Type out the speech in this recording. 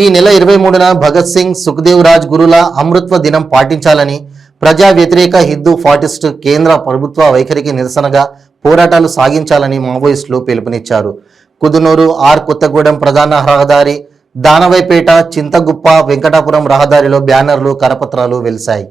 ఈ నెల 23న భగత్ సింగ్ సుఖ్దేవ్ రాజ్ గురుల అమృత్వ దినం పాటించాలని ప్రజా వ్యతిరేక హిందూ ఫాటిస్ట్ కేంద్ర ప్రభుత్వ వైఖరికి నిరసనగా పోరాటాలు సాగించాలని మావోయిస్టులు పిలుపునిచ్చారు. కుదునూరు ఆర్ కొత్తగూడెం ప్రధాన రహదారి, దానవైపేట, చింతగుప్ప, వెంకటాపురం రహదారిలో బ్యానర్లు, కరపత్రాలు వెలిశాయి.